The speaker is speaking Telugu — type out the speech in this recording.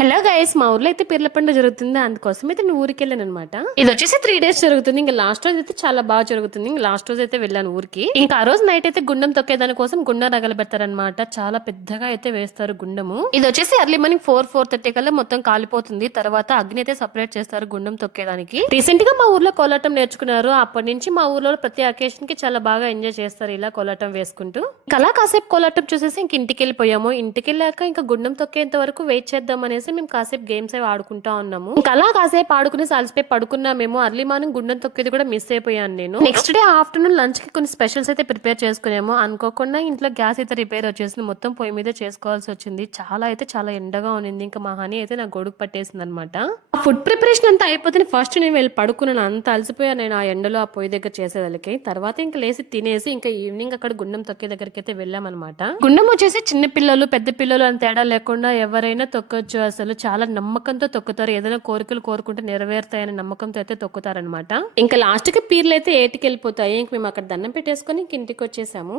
హలో గైస్, మా ఊర్లో అయితే పీర్ల పండుగ జరుగుతుంది. అందుకోసం అయితే నేను ఊరికి వెళ్ళాను అనమాట. ఇది వచ్చేసి 3 days జరుగుతుంది. ఇంకా లాస్ట్ రోజు అయితే చాలా బాగా జరుగుతుంది. ఇంకా లాస్ట్ రోజు అయితే వెళ్ళాను ఊరికి. ఇంకా ఆ రోజు నైట్ అయితే గుండం తొక్కేదాని కోసం గుండం రగలబెడతారనమాట. చాలా పెద్దగా అయితే వేస్తారు గుండము. ఇది వచ్చేసి ఎర్లీ మార్నింగ్ 4-4:30 కల్లా మొత్తం కాలిపోతుంది. తర్వాత అగ్ని అయితే సపరేట్ చేస్తారు గుండం తొక్కేదానికి. రీసెంట్ గా మా ఊర్లో కోలాటం నేర్చుకున్నారు. అప్పటి నుంచి మా ఊర్లో ప్రతి అకేషన్ కి చాలా బాగా ఎంజాయ్ చేస్తారు ఇలా కోలాటం వేసుకుంటూ. ఇంకా అలా కాసేపు కోలాటం చూసేసి ఇంక ఇంటికి వెళ్ళిపోయాము. ఇంటికి వెళ్ళాక ఇంకా గుండం తొక్కేంత వరకు వెయిట్ చేద్దాం అనేసి మేము కాసేపు గేమ్స్ అవి ఆడుకుంటా ఉన్నాము. ఇంకా అలా కాసేపు ఆడుకుని అలసిపోయి పడుకున్నామేమో. అర్లీ మార్నింగ్ గుండం తొక్కేది కూడా మిస్ అయిపోయాను నేను. నెక్స్ట్ డే ఆఫ్టర్నూన్ లంచ్ కి కొన్ని స్పెషల్స్ అయితే ప్రిపేర్ చేసుకున్నాము. అనుకోకుండా ఇంట్లో గ్యాస్ అయితే రిపేర్ వచ్చేసింది. మొత్తం పొయ్యి మీద చేసుకోవాల్సి వచ్చింది. చాలా ఎండగా ఉన్నింది. ఇంకా మా హనీ అయితే నా గొడుగు పట్టేసింది అనమాట. ఫుడ్ ప్రిపరేషన్ అంతా అయిపోతే ఫస్ట్ నేను వెళ్ళి పడుకున్నాను. అంత అలసిపోయాను నేను ఆ ఎండలో ఆ పొయ్యి దగ్గర చేసేదానికి. తర్వాత ఇంకా లేసి తినేసి ఇంకా ఈవినింగ్ అక్కడ గుండం తొక్కే దగ్గరికి అయితే వెళ్ళామన్నమాట. గుండం వచ్చేసి చిన్న పిల్లలు పెద్ద పిల్లలు అని తేడా లేకుండా ఎవరైనా తొక్కొచ్చు. అసలు చాలా నమ్మకంతో తొక్కుతారు. ఏదైనా కోరికలు కోరుకుంటే నెరవేరుతాయనే నమ్మకంతో అయితే తొక్కుతారనమాట. ఇంకా లాస్ట్ కి పీర్లు అయితే ఏటికి వెళ్ళిపోతాయి. ఇంక మేము అక్కడ దండం పెట్టేసుకొని ఇంటికి వచ్చేసాము.